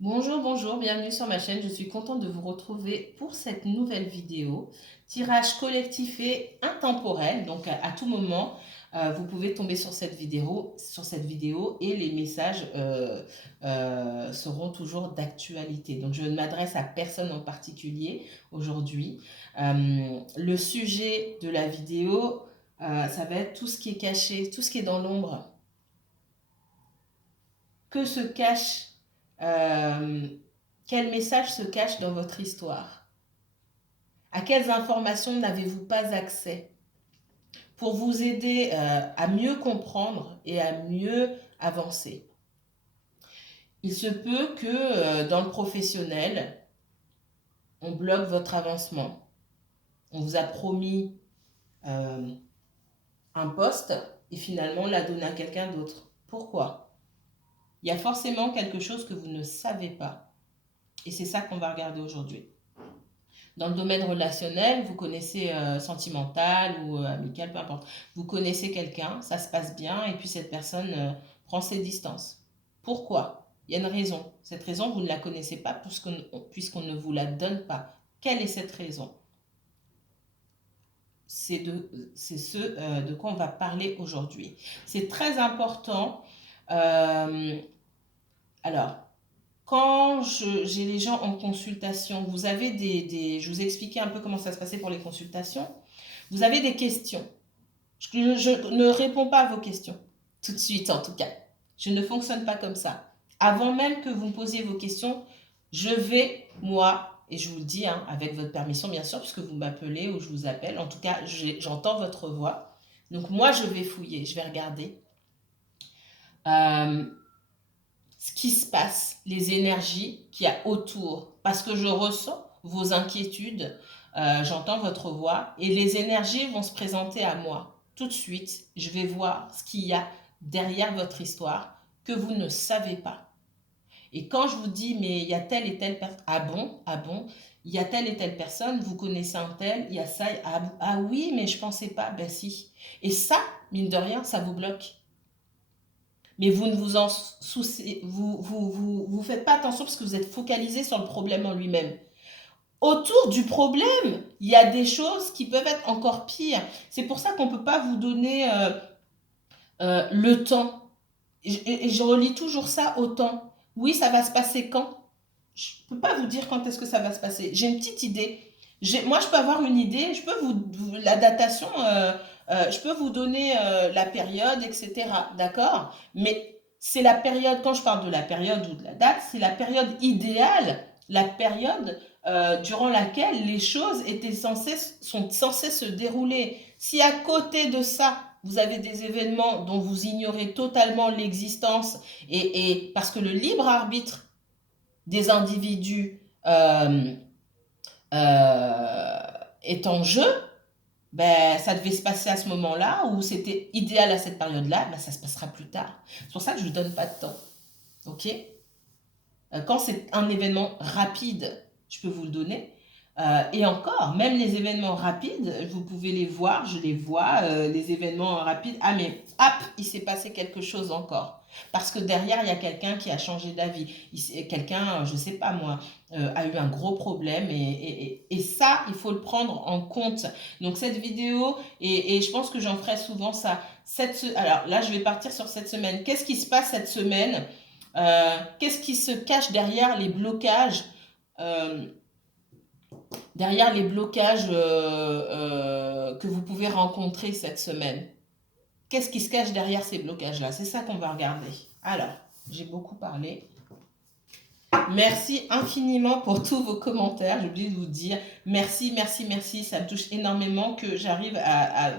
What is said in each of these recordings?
Bonjour, bonjour, bienvenue sur ma chaîne. Je suis contente de vous retrouver pour cette nouvelle vidéo. Tirage collectif et intemporel, donc à tout moment, vous pouvez tomber sur cette vidéo et les messages seront toujours d'actualité. Donc je ne m'adresse à personne en particulier aujourd'hui. Le sujet de la vidéo, ça va être tout ce qui est caché, tout ce qui est dans l'ombre. Que se cache euh, Quel message se cache dans votre histoire? À quelles informations n'avez-vous pas accès? Pour vous aider à mieux comprendre et à mieux avancer. Il se peut que dans le professionnel, on bloque votre avancement. On vous a promis euh, un poste et finalement on l'a donné à quelqu'un d'autre. Pourquoi? Il y a forcément quelque chose que vous ne savez pas. Et c'est ça qu'on va regarder aujourd'hui. Dans le domaine relationnel, vous connaissez sentimental ou amical, peu importe. Vous connaissez quelqu'un, ça se passe bien, et puis cette personne prend ses distances. Pourquoi? Il y a une raison. Cette raison, vous ne la connaissez pas puisqu'on ne vous la donne pas. Quelle est cette raison? C'est ce de quoi on va parler aujourd'hui. C'est très important. Euh, alors, quand j'ai les gens en consultation, vous avez je vous ai expliqué un peu comment ça se passait pour les consultations. Vous avez des questions. Je ne réponds pas à vos questions, tout de suite en tout cas. Je ne fonctionne pas comme ça. Avant même que vous me posiez vos questions, je vais, moi, et je vous le dis, hein, avec votre permission bien sûr, puisque vous m'appelez ou je vous appelle, en tout cas, j'entends votre voix. Donc moi, je vais fouiller, je vais regarder euh, ce qui se passe, les énergies qu'il y a autour, parce que je ressens vos inquiétudes, j'entends votre voix, et les énergies vont se présenter à moi. Tout de suite, je vais voir ce qu'il y a derrière votre histoire que vous ne savez pas. Et quand je vous dis, mais il y a telle et telle personne, ah bon, il y a telle et telle personne, vous connaissez un tel, il y a ça, ah oui, mais je pensais pas, ben si. Et ça, mine de rien, ça vous bloque. Mais vous ne vous en souciez, vous faites pas attention parce que vous êtes focalisé sur le problème en lui-même. Autour du problème, il y a des choses qui peuvent être encore pires. C'est pour ça qu'on ne peut pas vous donner le temps. Et je relis toujours ça au temps. Oui, ça va se passer quand? Je ne peux pas vous dire quand est-ce que ça va se passer. J'ai une petite idée. Moi, je peux avoir une idée, je peux la datation, je peux vous donner la période, etc. D'accord? Mais c'est la période, quand je parle de la période ou de la date, c'est la période idéale, la période durant laquelle les choses sont censées se dérouler. Si à côté de ça, vous avez des événements dont vous ignorez totalement l'existence, et parce que le libre arbitre des individus euh, est en jeu, ben, ça devait se passer à ce moment-là, ou c'était idéal à cette période-là, ben, ça se passera plus tard. C'est pour ça que je ne donne pas de temps. Ok? Quand c'est un événement rapide, je peux vous le donner. Et encore, même les événements rapides, vous pouvez les voir, je les vois, les événements rapides. Ah, mais hop, il s'est passé quelque chose encore. Parce que derrière, il y a quelqu'un qui a changé d'avis. Quelqu'un, je ne sais pas moi, a eu un gros problème. Et ça, il faut le prendre en compte. Donc, cette vidéo, et je pense que j'en ferai souvent ça. Alors là, je vais partir sur cette semaine. Qu'est-ce qui se passe cette semaine? Qu'est-ce qui se cache euh, derrière les blocages que vous pouvez rencontrer cette semaine? Qu'est-ce qui se cache derrière ces blocages-là? C'est ça qu'on va regarder. Alors, j'ai beaucoup parlé. Merci infiniment pour tous vos commentaires. J'ai oublié de vous dire merci, merci, merci. Ça me touche énormément que j'arrive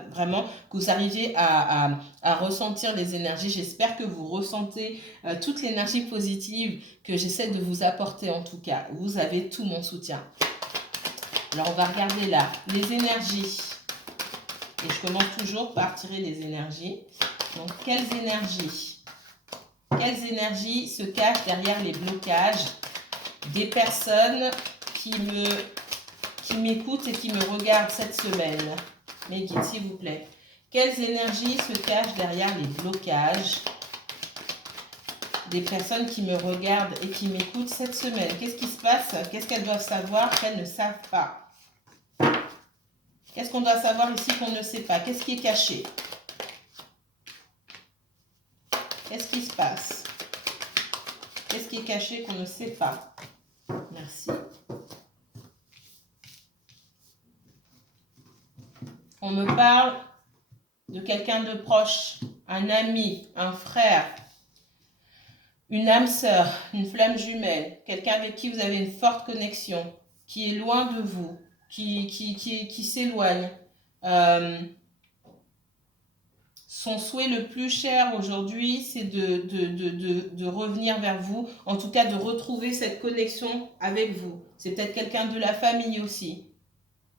vraiment, que vous arriviez à ressentir les énergies. J'espère que vous ressentez toute l'énergie positive que j'essaie de vous apporter en tout cas. Vous avez tout mon soutien. Alors on va regarder là les énergies. Et je commence toujours par tirer les énergies. Donc quelles énergies se cachent derrière les blocages des personnes qui m'écoutent et qui me regardent cette semaine? Mes guides, s'il vous plaît. Quelles énergies se cachent derrière les blocages des personnes qui me regardent et qui m'écoutent cette semaine. Qu'est-ce qui se passe? Qu'est-ce qu'elles doivent savoir qu'elles ne savent pas? Qu'est-ce qu'on doit savoir ici qu'on ne sait pas? Qu'est-ce qui est caché? Qu'est-ce qui se passe? Qu'est-ce qui est caché qu'on ne sait pas? Merci. On me parle de quelqu'un de proche, un ami, un frère, une âme sœur, une flamme jumelle, quelqu'un avec qui vous avez une forte connexion, qui est loin de vous, qui s'éloigne. Son souhait le plus cher aujourd'hui, c'est de revenir vers vous, en tout cas de retrouver cette connexion avec vous. C'est peut-être quelqu'un de la famille aussi.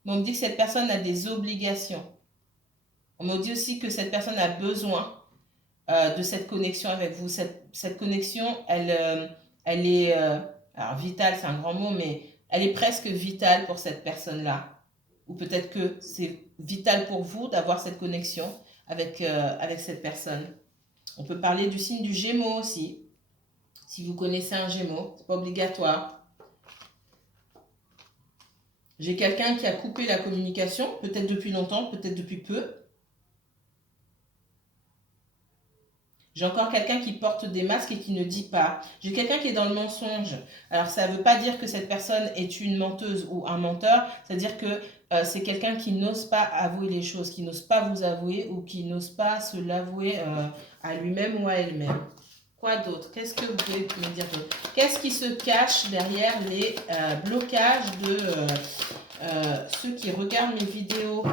Mais on me dit que cette personne a des obligations. On me dit aussi que cette personne a besoin de cette connexion avec vous. Cette connexion, elle est, alors vitale, c'est un grand mot, mais elle est presque vitale pour cette personne-là. Ou peut-être que c'est vital pour vous d'avoir cette connexion avec cette personne. On peut parler du signe du Gémeaux aussi. Si vous connaissez un Gémeaux, c'est pas obligatoire. J'ai quelqu'un qui a coupé la communication, peut-être depuis longtemps, peut-être depuis peu. J'ai encore quelqu'un qui porte des masques et qui ne dit pas. J'ai quelqu'un qui est dans le mensonge. Alors, ça ne veut pas dire que cette personne est une menteuse ou un menteur. C'est-à-dire que c'est quelqu'un qui n'ose pas avouer les choses, qui n'ose pas vous avouer ou qui n'ose pas se l'avouer à lui-même ou à elle-même. Quoi d'autre? Qu'est-ce que vous pouvez me dire d'autre? Qu'est-ce qui se cache derrière les blocages de ceux qui regardent mes vidéos?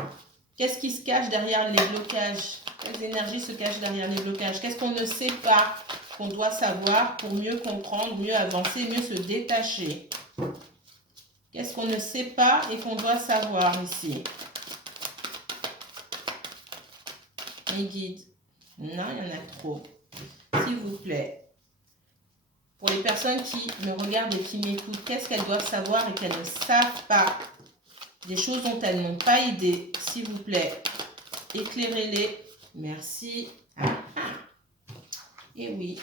Qu'est-ce qui se cache derrière les blocages? Quelles énergies se cachent derrière les blocages? Qu'est-ce qu'on ne sait pas, qu'on doit savoir pour mieux comprendre, mieux avancer, mieux se détacher? Qu'est-ce qu'on ne sait pas et qu'on doit savoir ici? Mes guides. Non, il y en a trop. S'il vous plaît. Pour les personnes qui me regardent et qui m'écoutent, qu'est-ce qu'elles doivent savoir et qu'elles ne savent pas? Des choses dont elles n'ont pas idée. S'il vous plaît, éclairez-les. Merci. Et oui.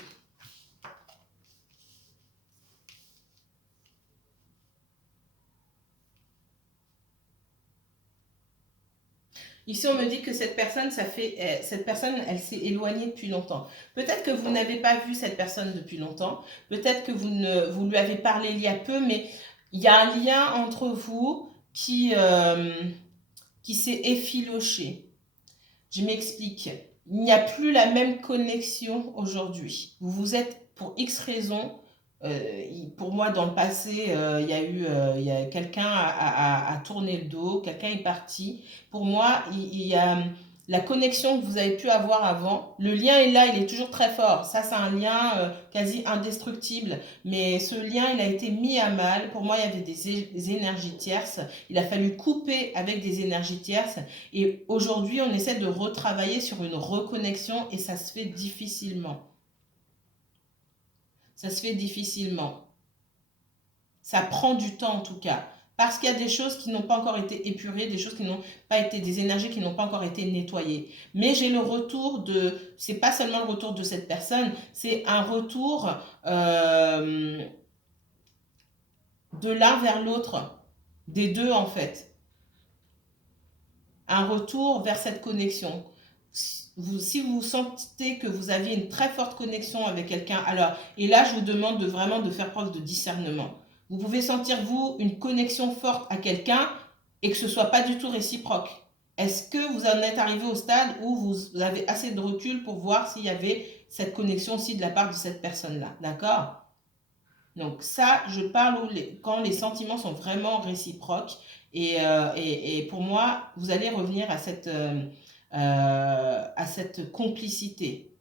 Ici, on me dit que cette personne, elle s'est éloignée depuis longtemps. Peut-être que vous n'avez pas vu cette personne depuis longtemps. Peut-être que vous lui avez parlé il y a peu, mais il y a un lien entre vous qui s'est effiloché. Je m'explique. Il n'y a plus la même connexion aujourd'hui. Vous vous êtes, pour X raisons, pour moi, dans le passé, il y a quelqu'un a tourné le dos, quelqu'un est parti. Pour moi, il y a la connexion que vous avez pu avoir avant. Le lien est là, il est toujours très fort. Ça, c'est un lien quasi indestructible. Mais ce lien, il a été mis à mal. Pour moi, il y avait des énergies tierces. Il a fallu couper avec des énergies tierces. Et aujourd'hui, on essaie de retravailler sur une reconnexion et ça se fait difficilement. Ça se fait difficilement. Ça prend du temps en tout cas. Parce qu'il y a des choses qui n'ont pas encore été épurées, des choses qui n'ont pas été, des énergies qui n'ont pas encore été nettoyées. Mais j'ai le retour c'est pas seulement le retour de cette personne, c'est un retour de l'un vers l'autre, des deux en fait. Un retour vers cette connexion. Si vous sentez que vous aviez une très forte connexion avec quelqu'un, alors, et là je vous demande vraiment de faire preuve de discernement. Vous pouvez sentir, vous, une connexion forte à quelqu'un et que ce ne soit pas du tout réciproque. Est-ce que vous en êtes arrivé au stade où vous avez assez de recul pour voir s'il y avait cette connexion aussi de la part de cette personne-là? D'accord? Donc ça, je parle quand les sentiments sont vraiment réciproques. Et pour moi, vous allez revenir à cette complicité.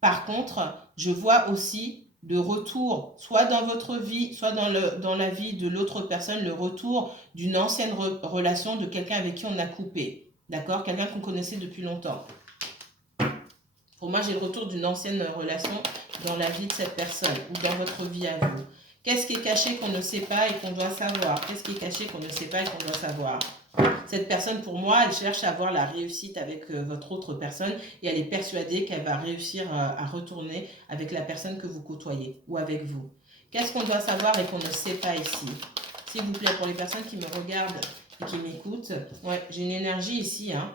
Par contre, je vois aussi le retour, soit dans votre vie, soit dans la vie de l'autre personne, le retour d'une ancienne relation de quelqu'un avec qui on a coupé. D'accord? Quelqu'un qu'on connaissait depuis longtemps. Pour moi, j'ai le retour d'une ancienne relation dans la vie de cette personne ou dans votre vie à vous. Qu'est-ce qui est caché qu'on ne sait pas et qu'on doit savoir? Qu'est-ce qui est caché qu'on ne sait pas et qu'on doit savoir? Cette personne, pour moi, elle cherche à avoir la réussite avec votre autre personne et elle est persuadée qu'elle va réussir à retourner avec la personne que vous côtoyez ou avec vous. Qu'est-ce qu'on doit savoir et qu'on ne sait pas ici? S'il vous plaît, pour les personnes qui me regardent et qui m'écoutent, ouais, j'ai une énergie ici, hein.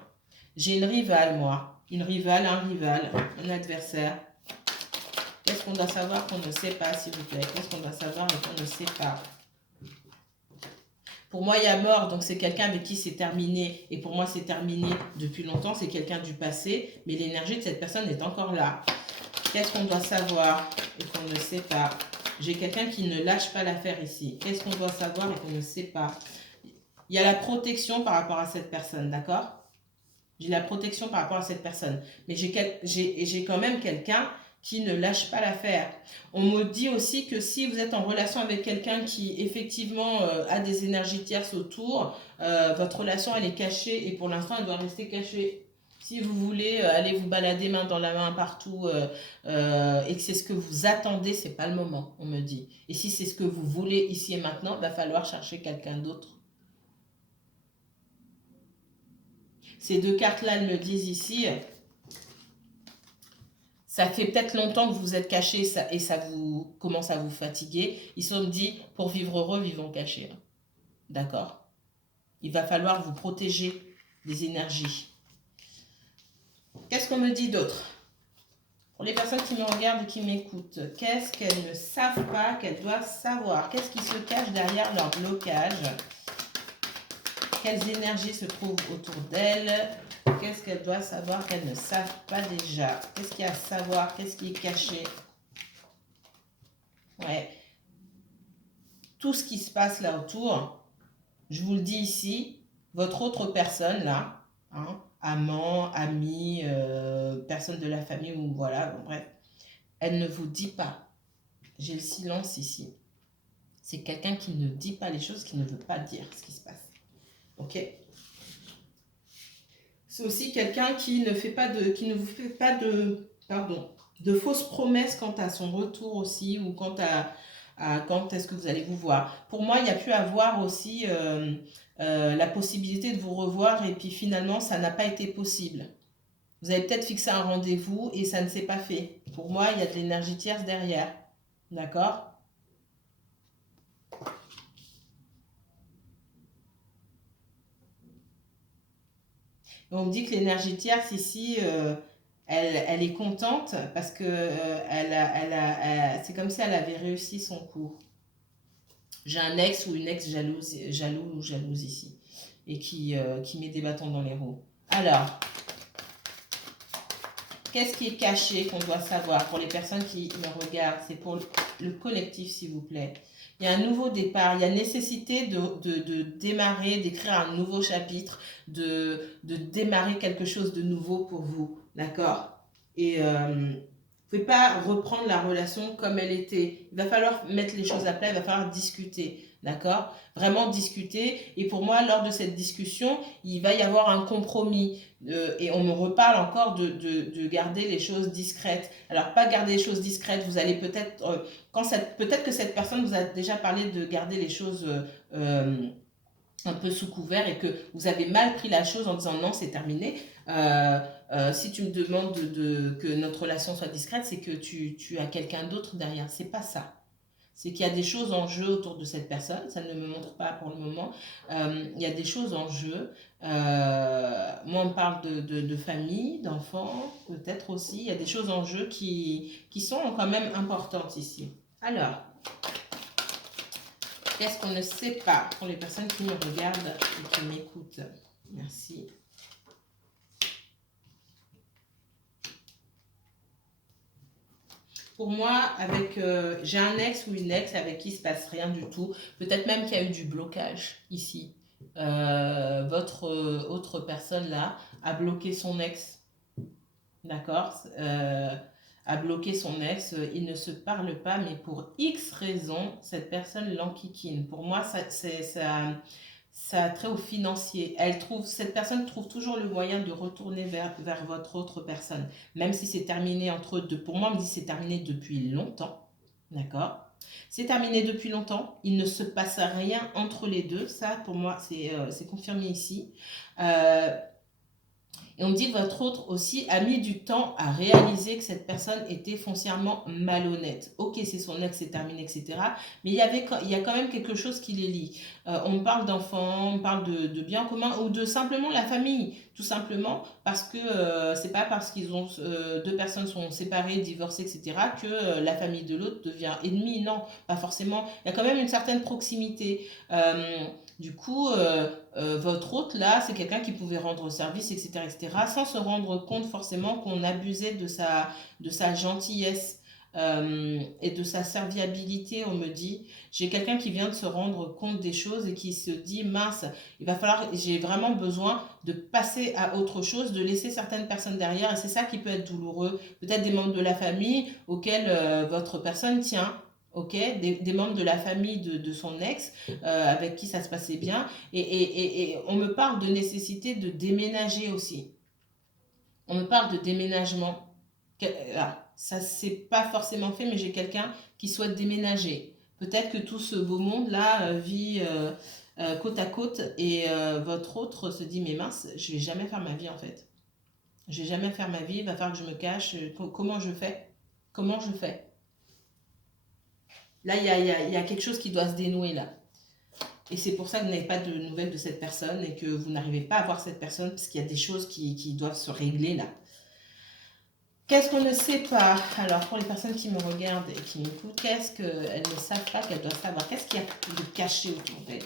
J'ai une rivale, moi. Une rivale, un adversaire. Qu'est-ce qu'on doit savoir qu'on ne sait pas, s'il vous plaît? Qu'est-ce qu'on doit savoir et qu'on ne sait pas? Pour moi, il y a mort, donc c'est quelqu'un avec qui c'est terminé. Et pour moi, c'est terminé depuis longtemps, c'est quelqu'un du passé. Mais l'énergie de cette personne est encore là. Qu'est-ce qu'on doit savoir et qu'on ne sait pas? J'ai quelqu'un qui ne lâche pas l'affaire ici. Qu'est-ce qu'on doit savoir et qu'on ne sait pas? Il y a la protection par rapport à cette personne, d'accord? J'ai la protection par rapport à cette personne. Mais j'ai quand même quelqu'un qui ne lâche pas l'affaire. On me dit aussi que si vous êtes en relation avec quelqu'un qui effectivement a des énergies tierces autour, votre relation elle est cachée et pour l'instant elle doit rester cachée. Si vous voulez aller vous balader main dans la main partout et que c'est ce que vous attendez, c'est pas le moment, on me dit. Et si c'est ce que vous voulez ici et maintenant, il va falloir chercher quelqu'un d'autre. Ces deux cartes-là, elles me disent ici, ça fait peut-être longtemps que vous êtes caché et ça vous commence à vous fatiguer. Ils sont dit, pour vivre heureux, vivons cachés. D'accord? Il va falloir vous protéger des énergies. Qu'est-ce qu'on me dit d'autre? Pour les personnes qui me regardent et qui m'écoutent, qu'est-ce qu'elles ne savent pas qu'elles doivent savoir? Qu'est-ce qui se cache derrière leur blocage? Quelles énergies se trouvent autour d'elles? Qu'est-ce qu'elles doivent savoir qu'elles ne savent pas déjà? Qu'est-ce qu'il y a à savoir? Qu'est-ce qui est caché? Ouais. Tout ce qui se passe là autour, je vous le dis ici, votre autre personne là, hein, amant, ami, personne de la famille ou voilà, bon, bref, elle ne vous dit pas. J'ai le silence ici. C'est quelqu'un qui ne dit pas les choses, qui ne veut pas dire ce qui se passe. Ok? C'est aussi quelqu'un qui ne fait pas qui ne vous fait pas de fausses promesses quant à son retour aussi ou quant à quand est-ce que vous allez vous voir. Pour moi, il y a pu avoir aussi la possibilité de vous revoir et puis finalement, ça n'a pas été possible. Vous avez peut-être fixé un rendez-vous et ça ne s'est pas fait. Pour moi, il y a de l'énergie tierce derrière. D'accord? On me dit que l'énergie tierce ici, elle est contente parce que c'est comme si elle avait réussi son coup. J'ai un ex ou une ex jaloux ou jalouse ici et qui met des bâtons dans les roues. Alors, qu'est-ce qui est caché qu'on doit savoir pour les personnes qui me regardent? C'est pour le collectif, s'il vous plaît. Il y a un nouveau départ, il y a nécessité de démarrer, d'écrire un nouveau chapitre, de démarrer quelque chose de nouveau pour vous, d'accord? Et vous ne pouvez pas reprendre la relation comme elle était. Il va falloir mettre les choses à plat, il va falloir discuter, d'accord? Vraiment discuter. Et pour moi, lors de cette discussion, il va y avoir un compromis. Et on me reparle encore de garder les choses discrètes. Alors, pas garder les choses discrètes, vous allez peut-être... peut-être que cette personne vous a déjà parlé de garder les choses un peu sous couvert et que vous avez mal pris la chose en disant non, c'est terminé. Si tu me demandes que notre relation soit discrète, c'est que tu as quelqu'un d'autre derrière. C'est pas ça. C'est qu'il y a des choses en jeu autour de cette personne. Ça ne me montre pas pour le moment. Il y a des choses en jeu. Moi, on me parle de famille, d'enfants, peut-être aussi. Il y a des choses en jeu qui sont quand même importantes ici. Alors, qu'est-ce qu'on ne sait pas pour les personnes qui me regardent et qui m'écoutent? Merci. Pour moi, j'ai un ex ou une ex avec qui il ne se passe rien du tout. Peut-être même qu'il y a eu du blocage ici. Votre autre personne là a bloqué son ex. D'accord? A bloqué son ex. Ils ne se parlent pas, mais pour X raisons, cette personne l'enquiquine. Pour moi, ça a trait au financier. Cette personne trouve toujours le moyen de retourner vers votre autre personne. Même si c'est terminé entre eux deux. Pour moi, on me dit que c'est terminé depuis longtemps. D'accord? C'est terminé depuis longtemps. Il ne se passe rien entre les deux. Ça, pour moi, c'est confirmé ici. Et on me dit que votre autre aussi a mis du temps à réaliser que cette personne était foncièrement malhonnête. Ok, c'est son ex, c'est terminé, etc. Mais il y a quand même quelque chose qui les lie. On parle d'enfants, on parle de biens communs ou de simplement la famille. Tout simplement parce que c'est pas parce qu'ils ont deux personnes sont séparées, divorcées, etc. que la famille de l'autre devient ennemie. Non, pas forcément. Il y a quand même une certaine proximité. Du coup, votre hôte, là, c'est quelqu'un qui pouvait rendre service, etc., etc., sans se rendre compte forcément qu'on abusait de sa gentillesse et de sa serviabilité, on me dit. J'ai quelqu'un qui vient de se rendre compte des choses et qui se dit, mince, il va falloir, j'ai vraiment besoin de passer à autre chose, de laisser certaines personnes derrière, et c'est ça qui peut être douloureux. Peut-être des membres de la famille auxquels votre personne tient. Ok, des membres de la famille de son ex avec qui ça se passait bien. Et on me parle de nécessité de déménager aussi. On me parle de déménagement. Là, ça, c'est pas forcément fait, mais j'ai quelqu'un qui souhaite déménager. Peut-être que tout ce beau monde-là vit côte à côte et votre autre se dit, mais mince, je vais jamais faire ma vie en fait. Je vais jamais faire ma vie, il va falloir que je me cache. Comment je fais? Comment je fais? Là, il y a quelque chose qui doit se dénouer là. Et c'est pour ça que vous n'avez pas de nouvelles de cette personne et que vous n'arrivez pas à voir cette personne parce qu'il y a des choses qui doivent se régler là. Qu'est-ce qu'on ne sait pas? Alors, pour les personnes qui me regardent et qui m'écoutent, qu'est-ce qu'elles ne savent pas qu'elles doivent savoir? Qu'est-ce qu'il y a de caché autour d'elles?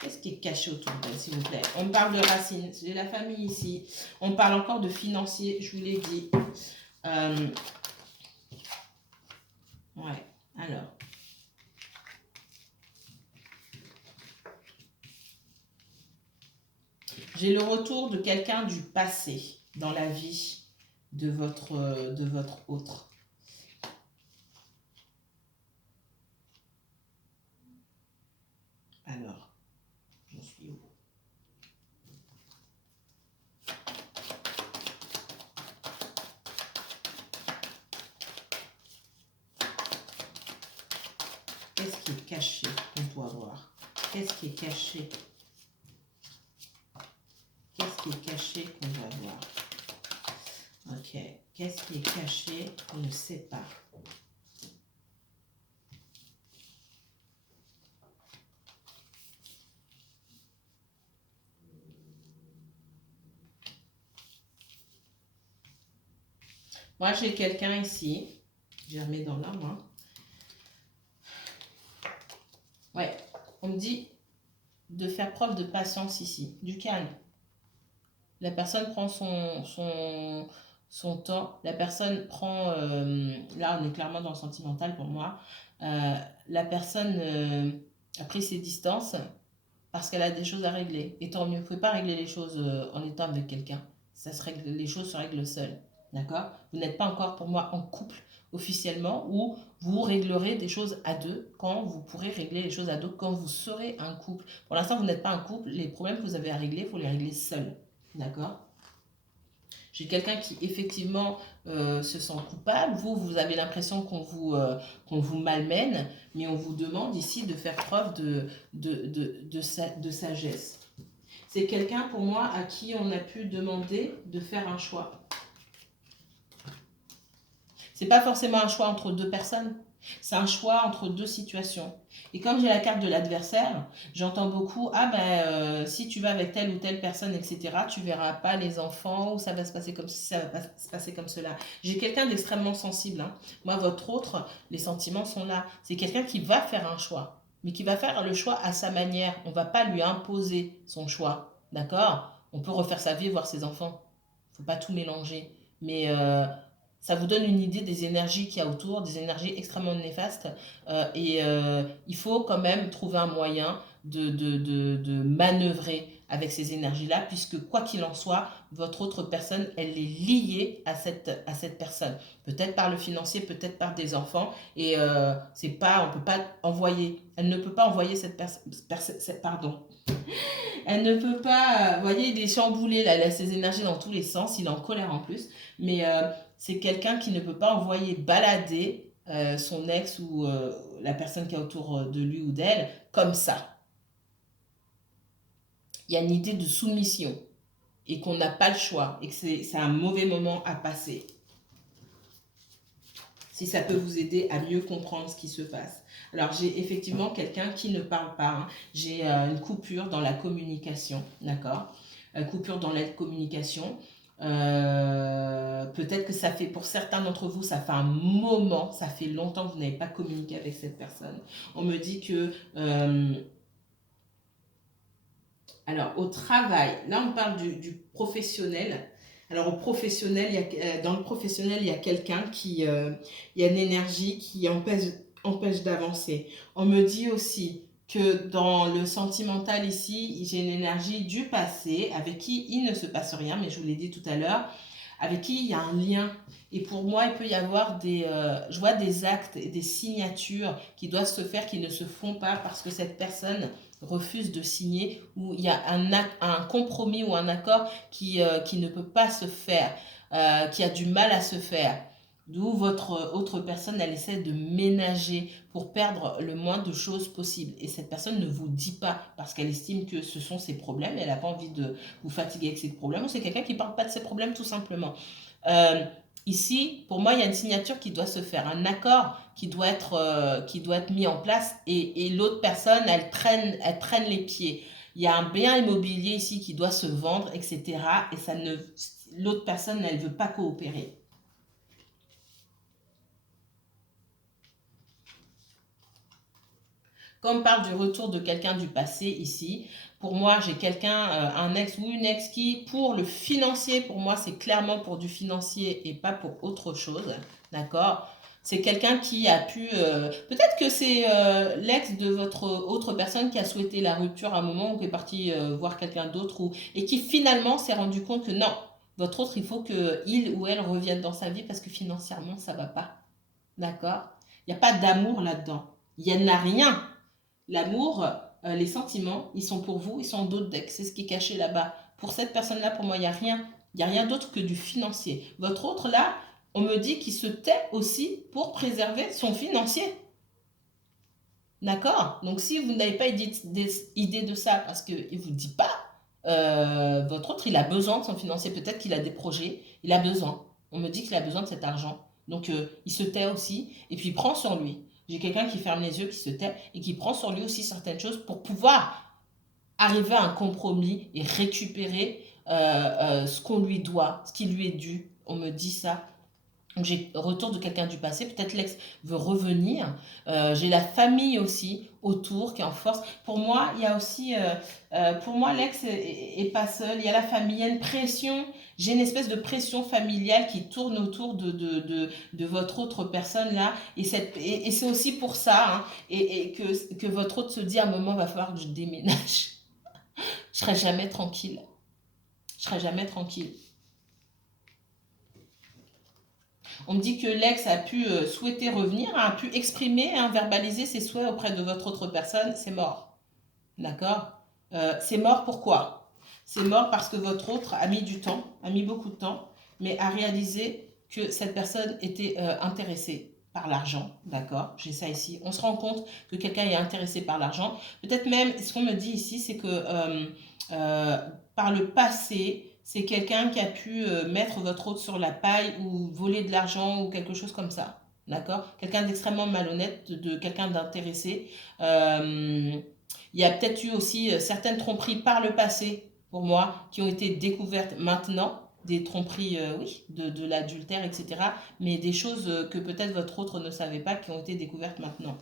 Qu'est-ce qui est caché autour d'elles, s'il vous plaît? On me parle de racines, j'ai la famille ici. On parle encore de financier, je vous l'ai dit. Ouais, alors. J'ai le retour de quelqu'un du passé dans la vie de votre autre. Alors, j'en suis où? Qu'est-ce qui est caché qu'on doit voir? Qu'est-ce qui est caché? Qu'est-ce qui est caché qu'on doit voir? Ok. Qu'est-ce qui est caché qu'on ne sait pas? Moi, j'ai quelqu'un ici. Je remets dans l'arbre. Hein. Ouais. On me dit de faire preuve de patience ici. Du calme. La personne prend son temps. La personne prend... là, on est clairement dans le sentimental pour moi. La personne a pris ses distances parce qu'elle a des choses à régler. Et tant mieux. Vous ne pouvez pas régler les choses en étant avec quelqu'un. Les choses se règlent seules. D'accord? Vous n'êtes pas encore pour moi en couple officiellement où vous réglerez des choses à deux quand vous pourrez régler les choses à deux quand vous serez un couple. Pour l'instant, vous n'êtes pas un couple. Les problèmes que vous avez à régler, il faut les régler seuls. D'accord? J'ai quelqu'un qui effectivement se sent coupable. Vous avez l'impression qu'on vous malmène, mais on vous demande ici de faire preuve de sagesse. C'est quelqu'un pour moi à qui on a pu demander de faire un choix. C'est pas forcément un choix entre deux personnes, c'est un choix entre deux situations. Et comme j'ai la carte de l'adversaire, j'entends beaucoup, ah ben si tu vas avec telle ou telle personne, etc., tu verras pas les enfants, ou ça va se passer comme ceci, ça va pas se passer comme cela. J'ai quelqu'un d'extrêmement sensible. Hein. Moi, votre autre, les sentiments sont là. C'est quelqu'un qui va faire un choix, mais qui va faire le choix à sa manière. On va pas lui imposer son choix, d'accord? On peut refaire sa vie, voir ses enfants. Faut pas tout mélanger. Mais ça vous donne une idée des énergies qu'il y a autour, des énergies extrêmement néfastes. Il faut quand même trouver un moyen de manœuvrer avec ces énergies-là, puisque quoi qu'il en soit, votre autre personne, elle est liée à cette personne. Peut-être par le financier, peut-être par des enfants. Et c'est pas, on peut pas envoyer, elle ne peut pas envoyer cette personne, pardon. Elle ne peut pas, vous voyez, il est chamboulé, là, il a ses énergies dans tous les sens, il est en colère en plus. Mais c'est quelqu'un qui ne peut pas envoyer balader son ex ou la personne qui est autour de lui ou d'elle comme ça. Il y a une idée de soumission et qu'on n'a pas le choix et que c'est un mauvais moment à passer. Si ça peut vous aider à mieux comprendre ce qui se passe. Alors, j'ai effectivement quelqu'un qui ne parle pas. Hein. J'ai une coupure dans la communication, d'accord? Coupure dans la communication. Peut-être que ça fait, pour certains d'entre vous, ça fait un moment, ça fait longtemps que vous n'avez pas communiqué avec cette personne. On me dit que... alors, au travail, là, on parle du professionnel. Alors, au professionnel, dans le professionnel, il y a quelqu'un qui... il y a une énergie qui empêche d'avancer. On me dit aussi que dans le sentimental ici, j'ai une énergie du passé avec qui il ne se passe rien, mais je vous l'ai dit tout à l'heure, avec qui il y a un lien. Et pour moi, il peut y avoir je vois des actes et des signatures qui doivent se faire, qui ne se font pas parce que cette personne refuse de signer, ou il y a un compromis ou un accord qui ne peut pas se faire, qui a du mal à se faire. D'où votre autre personne, elle essaie de ménager pour perdre le moins de choses possible. Et cette personne ne vous dit pas parce qu'elle estime que ce sont ses problèmes et elle n'a pas envie de vous fatiguer avec ses problèmes. Ou c'est quelqu'un qui ne parle pas de ses problèmes tout simplement. Ici, pour moi, il y a une signature qui doit se faire, un accord qui doit être mis en place et l'autre personne, elle traîne les pieds. Il y a un bien immobilier ici qui doit se vendre, etc. Et l'autre personne, elle ne veut pas coopérer. Quand on parle du retour de quelqu'un du passé ici, pour moi, j'ai quelqu'un, un ex ou une ex qui, pour le financier, pour moi, c'est clairement pour du financier et pas pour autre chose. D'accord? C'est quelqu'un qui a pu... peut-être que c'est l'ex de votre autre personne qui a souhaité la rupture à un moment ou qui est parti voir quelqu'un d'autre et qui finalement s'est rendu compte que non, votre autre, il faut qu'il ou elle revienne dans sa vie parce que financièrement, ça va pas. D'accord? Il n'y a pas d'amour là-dedans. Il n'y en a rien. L'amour, les sentiments, ils sont pour vous, ils sont d'autres decks. C'est ce qui est caché là-bas. Pour cette personne-là, pour moi, il n'y a rien. Il n'y a rien d'autre que du financier. Votre autre, là, on me dit qu'il se tait aussi pour préserver son financier. D'accord? Donc, si vous n'avez pas idée de ça parce qu'il ne vous dit pas, votre autre, il a besoin de son financier. Peut-être qu'il a des projets, il a besoin. On me dit qu'il a besoin de cet argent. Donc, il se tait aussi et puis il prend sur lui. J'ai quelqu'un qui ferme les yeux, qui se tait et qui prend sur lui aussi certaines choses pour pouvoir arriver à un compromis et récupérer ce qu'on lui doit, ce qui lui est dû. On me dit ça. Donc j'ai retour de quelqu'un du passé, peut-être l'ex veut revenir. J'ai la famille aussi autour qui est en force. Pour moi, il y a aussi, pour moi, l'ex est pas seul. Il y a la famille, il y a une pression. J'ai une espèce de pression familiale qui tourne autour de votre autre personne là. Et c'est aussi pour ça hein, et que votre autre se dit à un moment, il va falloir que je déménage. Je serai jamais tranquille. Je serai jamais tranquille. On me dit que l'ex a pu souhaiter revenir, a pu exprimer, hein, verbaliser ses souhaits auprès de votre autre personne. C'est mort. D'accord? C'est mort pourquoi? C'est mort parce que votre autre a mis du temps, a mis beaucoup de temps, mais a réalisé que cette personne était intéressée par l'argent. D'accord? J'ai ça ici. On se rend compte que quelqu'un est intéressé par l'argent. Peut-être même, ce qu'on me dit ici, c'est que par le passé, c'est quelqu'un qui a pu mettre votre autre sur la paille ou voler de l'argent ou quelque chose comme ça. D'accord? Quelqu'un d'extrêmement malhonnête, de quelqu'un d'intéressé. Il y a peut-être eu aussi certaines tromperies par le passé, pour moi, qui ont été découvertes maintenant. Des tromperies, oui, de l'adultère, etc. Mais des choses que peut-être votre autre ne savait pas, qui ont été découvertes maintenant.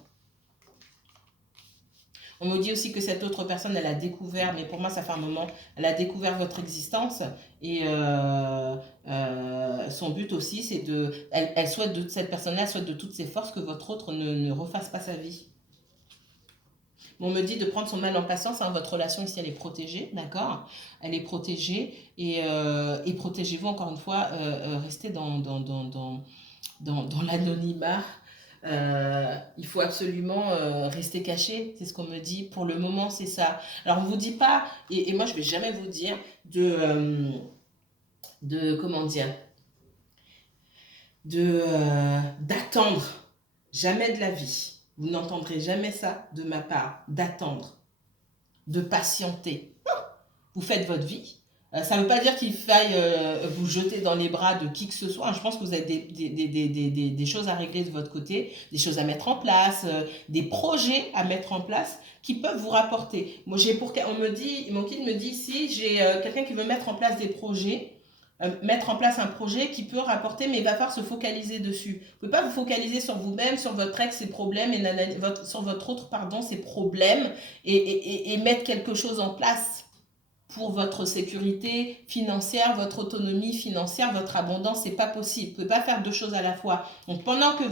On me dit aussi que cette autre personne, elle a découvert, mais pour moi ça fait un moment, elle a découvert votre existence et son but aussi c'est elle souhaite cette personne-là souhaite de toutes ses forces que votre autre ne refasse pas sa vie. On me dit de prendre son mal en patience, hein, votre relation ici elle est protégée, d'accord? Elle est protégée et protégez-vous encore une fois, restez dans l'anonymat. Il faut absolument rester caché, c'est ce qu'on me dit. Pour le moment, c'est ça. Alors, on ne vous dit pas, et moi, je ne vais jamais vous dire comment dire, d'attendre Jamais de la vie. Vous n'entendrez jamais ça de ma part, d'attendre, de patienter. Vous faites votre vie. Ça ne veut pas dire qu'il faille vous jeter dans les bras de qui que ce soit. Je pense que vous avez des choses à régler de votre côté, des choses à mettre en place, des projets à mettre en place qui peuvent vous rapporter. Moi, mon guide me dit ici, j'ai quelqu'un qui veut mettre en place des projets, mettre en place un projet qui peut rapporter, mais il va falloir se focaliser dessus. Vous ne pouvez pas vous focaliser sur vous-même, sur votre ex, ses problèmes, sur votre autre, pardon, ses problèmes, et mettre quelque chose en place pour votre sécurité financière, votre autonomie financière, votre abondance. C'est pas possible. Vous ne pouvez pas faire deux choses à la fois. Donc pendant que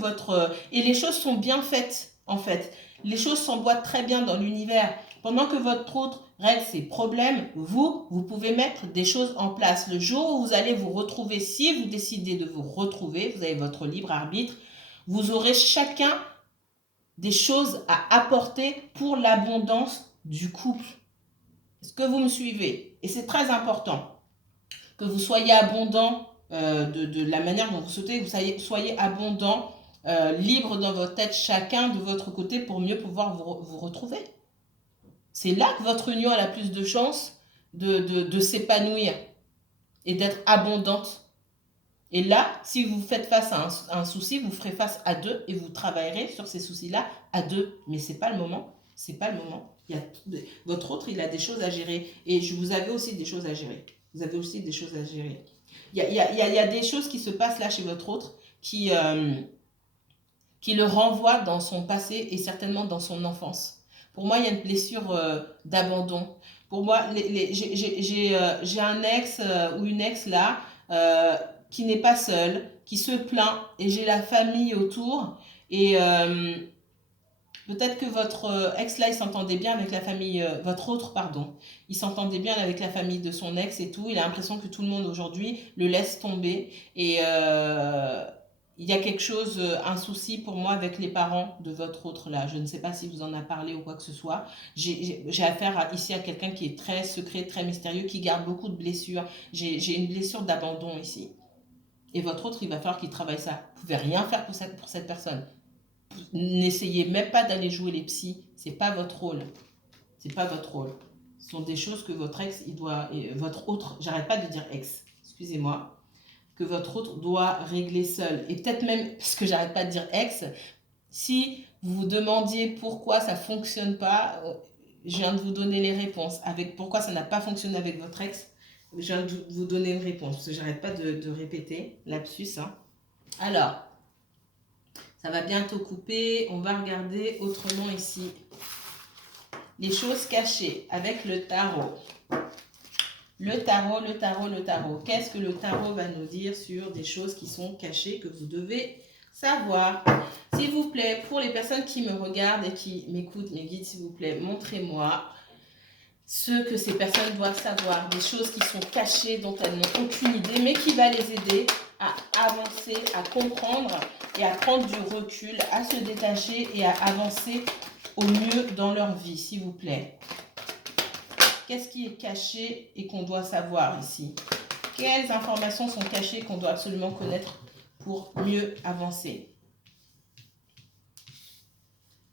et les choses sont bien faites, en fait. Les choses s'emboîtent très bien dans l'univers. Pendant que votre autre règle ses problèmes, vous pouvez mettre des choses en place. Le jour où vous allez vous retrouver, si vous décidez de vous retrouver, vous avez votre libre arbitre, vous aurez chacun des choses à apporter pour l'abondance du couple. Est-ce que vous me suivez? Et c'est très important que vous soyez abondant de la manière dont vous souhaitez, que vous soyez abondant, libre dans votre tête, chacun de votre côté, pour mieux pouvoir vous retrouver. C'est là que votre union a la plus de chances de s'épanouir et d'être abondante. Et là, si vous faites face à un souci, vous ferez face à deux et vous travaillerez sur ces soucis-là à deux. Mais ce n'est pas le moment. C'est pas le moment. Votre autre, il a des choses à gérer. Et vous avez aussi des choses à gérer. Vous avez aussi des choses à gérer. Il y a des choses qui se passent là chez votre autre qui le renvoient dans son passé et certainement dans son enfance. Pour moi, il y a une blessure d'abandon. Pour moi, j'ai un ex ou une ex là qui n'est pas seule, qui se plaint, et j'ai la famille autour. Et peut-être que votre ex là, il s'entendait bien avec la famille, votre autre, pardon, il s'entendait bien avec la famille de son ex et tout. Il a l'impression que tout le monde aujourd'hui le laisse tomber. Et il y a quelque chose, un souci pour moi avec les parents de votre autre là. Je ne sais pas si vous en avez parlé ou quoi que ce soit. J'ai affaire ici à quelqu'un qui est très secret, très mystérieux, qui garde beaucoup de blessures. J'ai une blessure d'abandon ici. Et votre autre, il va falloir qu'il travaille ça. Vous ne pouvez rien faire pour cette personne. N'essayez même pas d'aller jouer les psys. C'est pas votre rôle. C'est pas votre rôle. Ce sont des choses que votre ex, votre autre, j'arrête pas de dire ex, excusez-moi, que votre autre doit régler seul. Et peut-être même, parce que j'arrête pas de dire ex, si vous vous demandiez pourquoi ça fonctionne pas, je viens de vous donner les réponses. Pourquoi ça n'a pas fonctionné avec votre ex, je viens de vous donner une réponse, parce que j'arrête pas de répéter, lapsus. Hein. Alors, ça va bientôt couper, on va regarder autrement ici. Les choses cachées avec le tarot. Le tarot. Qu'est-ce que le tarot va nous dire sur des choses qui sont cachées que vous devez savoir? S'il vous plaît, pour les personnes qui me regardent et qui m'écoutent, mes guides, s'il vous plaît, montrez-moi ce que ces personnes doivent savoir, des choses qui sont cachées, dont elles n'ont aucune idée, mais qui va les aider à avancer, à comprendre et à prendre du recul, à se détacher et à avancer au mieux dans leur vie, s'il vous plaît. Qu'est-ce qui est caché et qu'on doit savoir ici? Quelles informations sont cachées qu'on doit absolument connaître pour mieux avancer?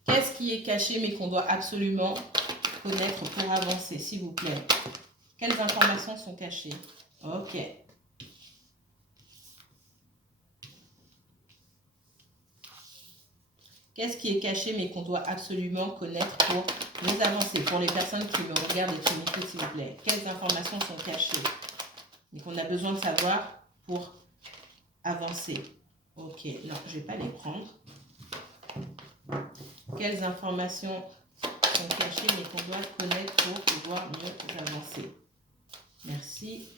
Qu'est-ce qui est caché mais qu'on doit absolument connaître pour avancer, s'il vous plaît? Quelles informations sont cachées? Ok. Qu'est-ce qui est caché mais qu'on doit absolument connaître pour nous avancer? Pour les personnes qui me regardent et qui m'écoutent, s'il vous plaît. Quelles informations sont cachées mais qu'on a besoin de savoir pour avancer? Ok, non, je ne vais pas les prendre. Quelles informations sont cachées mais qu'on doit connaître pour pouvoir mieux avancer? Merci.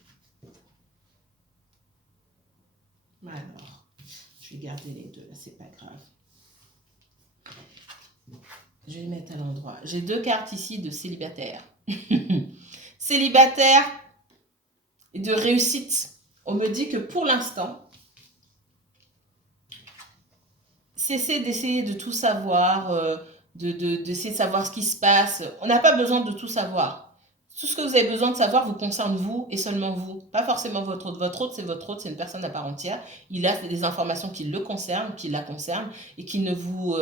Alors, je vais garder les deux, là, c'est pas grave. Je vais les mettre à l'endroit. J'ai deux cartes ici de célibataire. Célibataire et de réussite. On me dit que pour l'instant, cessez d'essayer de tout savoir, d'essayer de savoir ce qui se passe. On n'a pas besoin de tout savoir. Tout ce que vous avez besoin de savoir vous concerne vous et seulement vous, pas forcément votre autre. Votre autre, c'est une personne à part entière. Il a des informations qui le concernent, qui la concernent, et qui ne vous,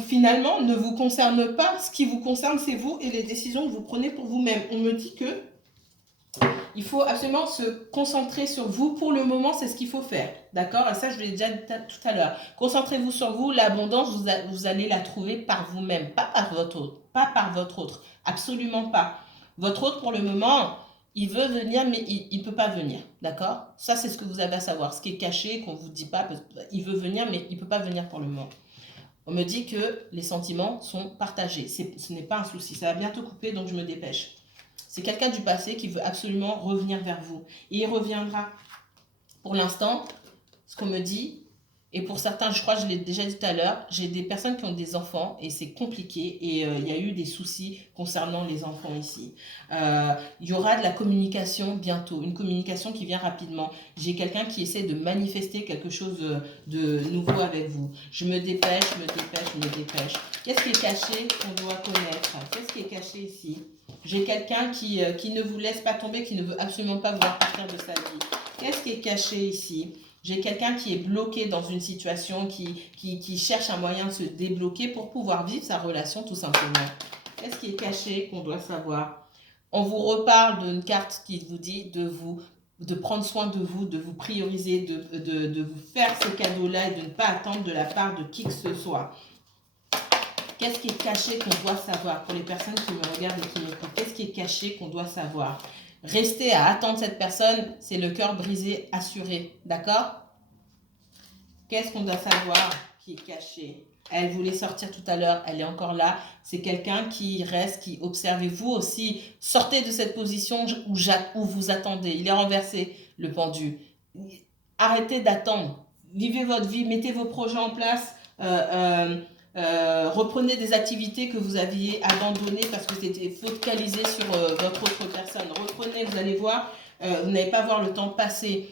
finalement, ne vous concernent pas. Ce qui vous concerne, c'est vous et les décisions que vous prenez pour vous-même. On me dit que il faut absolument se concentrer sur vous. Pour le moment, c'est ce qu'il faut faire. D'accord? Et ça, je l'ai déjà dit tout à l'heure. Concentrez-vous sur vous. L'abondance, vous allez la trouver par vous-même, pas par votre autre. Pas par votre autre. Absolument pas. Votre autre, pour le moment, il veut venir, mais il ne peut pas venir. D'accord? Ça, c'est ce que vous avez à savoir. Ce qui est caché, qu'on ne vous dit pas, il veut venir, mais il ne peut pas venir pour le moment. On me dit que les sentiments sont partagés. Ce n'est pas un souci. Ça va bientôt couper, donc je me dépêche. C'est quelqu'un du passé qui veut absolument revenir vers vous. Et il reviendra. Pour l'instant, ce qu'on me dit, et pour certains, je crois que je l'ai déjà dit tout à l'heure, j'ai des personnes qui ont des enfants et c'est compliqué et il y a eu des soucis concernant les enfants ici. Il y aura de la communication bientôt, une communication qui vient rapidement. J'ai quelqu'un qui essaie de manifester quelque chose de nouveau avec vous. Je me dépêche, je me dépêche, je me dépêche. Qu'est-ce qui est caché qu'on doit connaître? Qu'est-ce qui est caché ici? J'ai quelqu'un qui ne vous laisse pas tomber, qui ne veut absolument pas vous voir partir de sa vie. Qu'est-ce qui est caché ici? J'ai quelqu'un qui est bloqué dans une situation, qui cherche un moyen de se débloquer pour pouvoir vivre sa relation tout simplement. Qu'est-ce qui est caché qu'on doit savoir? On vous reparle d'une carte qui vous dit de prendre soin de vous prioriser, de vous faire ces cadeaux-là et de ne pas attendre de la part de qui que ce soit. Qu'est-ce qui est caché qu'on doit savoir? Pour les personnes qui me regardent et qui m'écoutent, qu'est-ce qui est caché qu'on doit savoir? Rester à attendre cette personne, c'est le cœur brisé assuré. D'accord? Qu'est-ce qu'on doit savoir qui est caché? Elle voulait sortir tout à l'heure, elle est encore là. C'est quelqu'un qui reste, qui observe. Et vous aussi, sortez de cette position où vous attendez. Il est renversé, le pendu. Arrêtez d'attendre. Vivez votre vie, mettez vos projets en place. Reprenez des activités que vous aviez abandonnées parce que vous étiez focalisé sur votre autre personne. Reprenez, vous allez voir, vous n'allez pas voir le temps passer.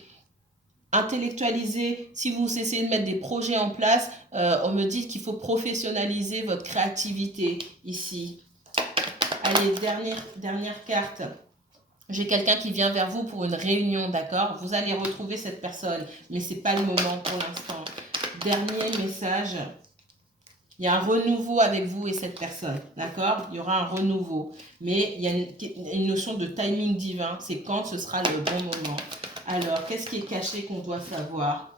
Intellectualisez, si vous essayez de mettre des projets en place, on me dit qu'il faut professionnaliser votre créativité ici. Allez, dernière carte. J'ai quelqu'un qui vient vers vous pour une réunion, d'accord? Vous allez retrouver cette personne, mais ce n'est pas le moment pour l'instant. Dernier message. Il y a un renouveau avec vous et cette personne, d'accord? Il y aura un renouveau. Mais il y a une notion de timing divin. C'est quand ce sera le bon moment. Alors, qu'est-ce qui est caché qu'on doit savoir?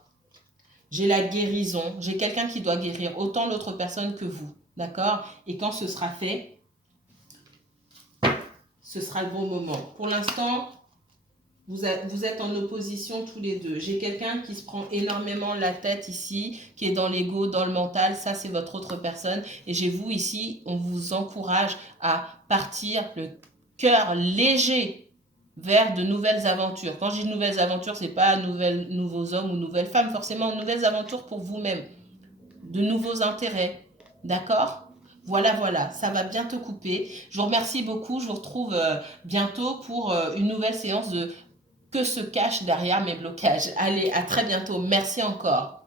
J'ai la guérison. J'ai quelqu'un qui doit guérir autant l'autre personne que vous, d'accord? Et quand ce sera fait, ce sera le bon moment. Pour l'instant, vous êtes en opposition tous les deux. J'ai quelqu'un qui se prend énormément la tête ici, qui est dans l'ego, dans le mental. Ça, c'est votre autre personne. Et j'ai vous ici, on vous encourage à partir le cœur léger vers de nouvelles aventures. Quand je dis nouvelles aventures, ce n'est pas nouveaux hommes ou nouvelles femmes, forcément nouvelles aventures pour vous-même. De nouveaux intérêts. D'accord? Voilà, ça va bientôt couper. Je vous remercie beaucoup. Je vous retrouve bientôt pour une nouvelle séance de que se cache derrière mes blocages. Allez, à très bientôt. Merci encore.